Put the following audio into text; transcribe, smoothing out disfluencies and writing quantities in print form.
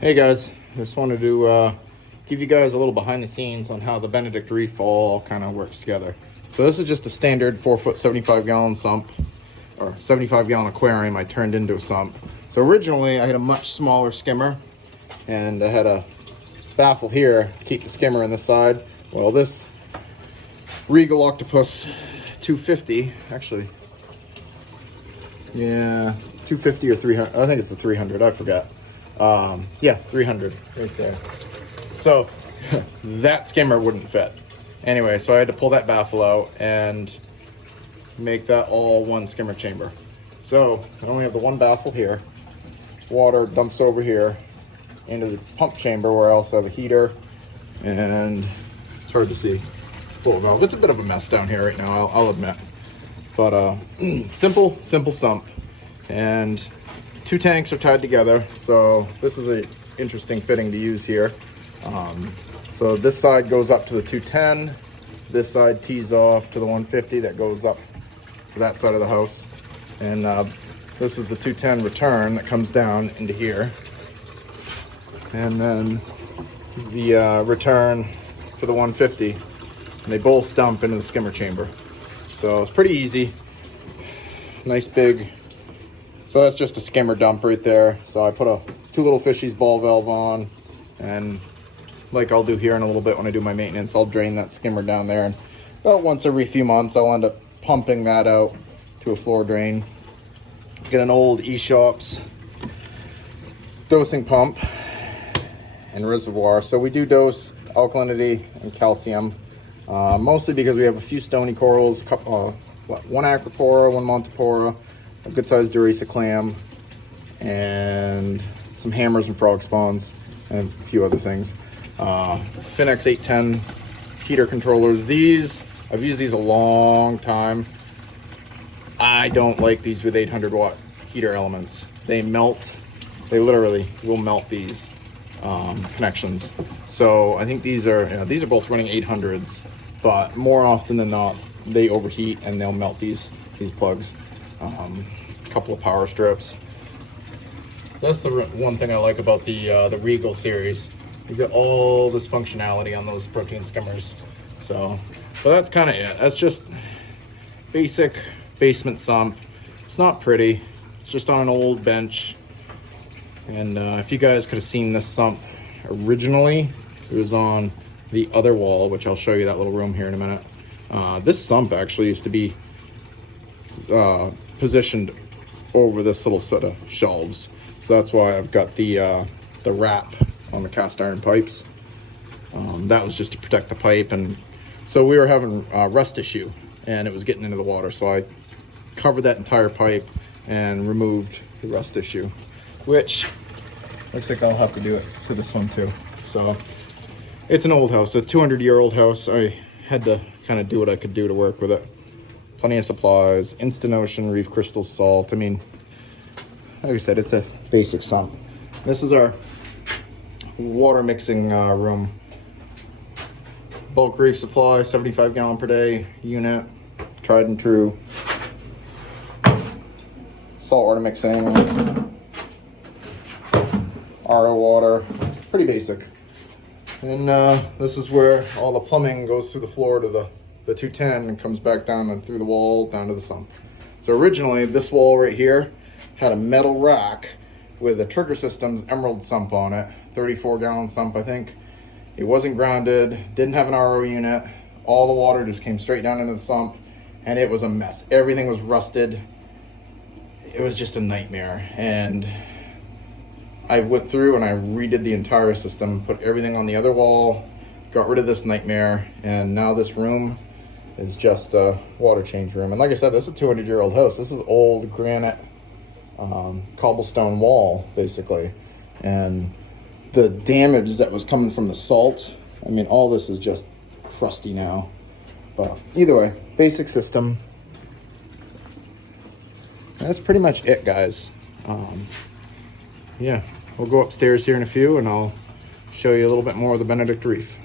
Hey guys, just wanted to give you guys a little behind the scenes on how the Benedict Reef all kind of works together. So this is just a standard 4-foot 75-gallon sump, or 75-gallon aquarium I turned into a sump. So originally I had a much smaller skimmer, and I had a baffle here to keep the skimmer on this side. Well, this Regal Octopus 250, actually, yeah, 250 or 300, I think it's a 300, I forgot. Yeah, 300 right there. So that skimmer wouldn't fit. Anyway, so I had to pull that baffle out and make that all one skimmer chamber. So I only have the one baffle here. Water dumps over here into the pump chamber where I also have a heater, and it's hard to see full valve. It's a bit of a mess down here right now, I'll admit. But simple sump. And two tanks are tied together, so this is an interesting fitting to use here. So this side goes up to the 210, this side tees off to the 150 that goes up to that side of the house, and this is the 210 return that comes down into here, and then the return for the 150, and they both dump into the skimmer chamber. So it's pretty easy, nice big. So that's just a skimmer dump right there. So I put a two little fishies ball valve on, and like I'll do here in a little bit when I do my maintenance, I'll drain that skimmer down there, and about once every few months I'll end up pumping that out to a floor drain. Get an old eShops dosing pump and reservoir. So we do dose alkalinity and calcium, mostly because we have a few stony corals, one acropora, one montipora, a good sized Durisa clam, and some hammers and frog spawns, and a few other things. Finex 810 heater controllers. These, I've used these a long time. I don't like these with 800 watt heater elements. They melt, they literally will melt these connections. So I think these are both running 800s, but more often than not, they overheat and they'll melt these plugs. Couple of power strips. That's the one thing I like about the Regal series. You get all this functionality on those protein skimmers. So, but that's kind of it. That's just basic basement sump. It's not pretty. It's just on an old bench. And if you guys could have seen this sump originally, it was on the other wall, which I'll show you that little room here in a minute. This sump actually used to be positioned over this little set of shelves, so that's why I've got the wrap on the cast iron pipes. That was just to protect the pipe, and so we were having rust issue and it was getting into the water, so I covered that entire pipe and removed the rust issue, which looks like I'll have to do it to this one too. So it's an old house, a 200-year-old house. I had to kind of do what I could do to work with it. Plenty of supplies, Instant Ocean, Reef crystal salt. I mean, like I said, it's a basic sump. This is our water mixing room. Bulk Reef supply, 75 gallon per day unit, tried and true. Salt water mixing, RO water, pretty basic. And this is where all the plumbing goes through the floor to the 210 and comes back down and through the wall down to the sump. So originally this wall right here had a metal rack with a Trigger Systems emerald sump on it, 34-gallon sump I think. It wasn't grounded, didn't have an RO unit. All the water just came straight down into the sump, and it was a mess. Everything was rusted. It was just a nightmare. And I went through and I redid the entire system, put everything on the other wall, got rid of this nightmare, and now this room is just a water change room. And like I said, this is a 200-year-old house. This is old granite cobblestone wall, basically. And the damage that was coming from the salt, I mean, all this is just crusty now. But either way, basic system. That's pretty much it, guys. Yeah, we'll go upstairs here in a few, and I'll show you a little bit more of the Benedict Reef.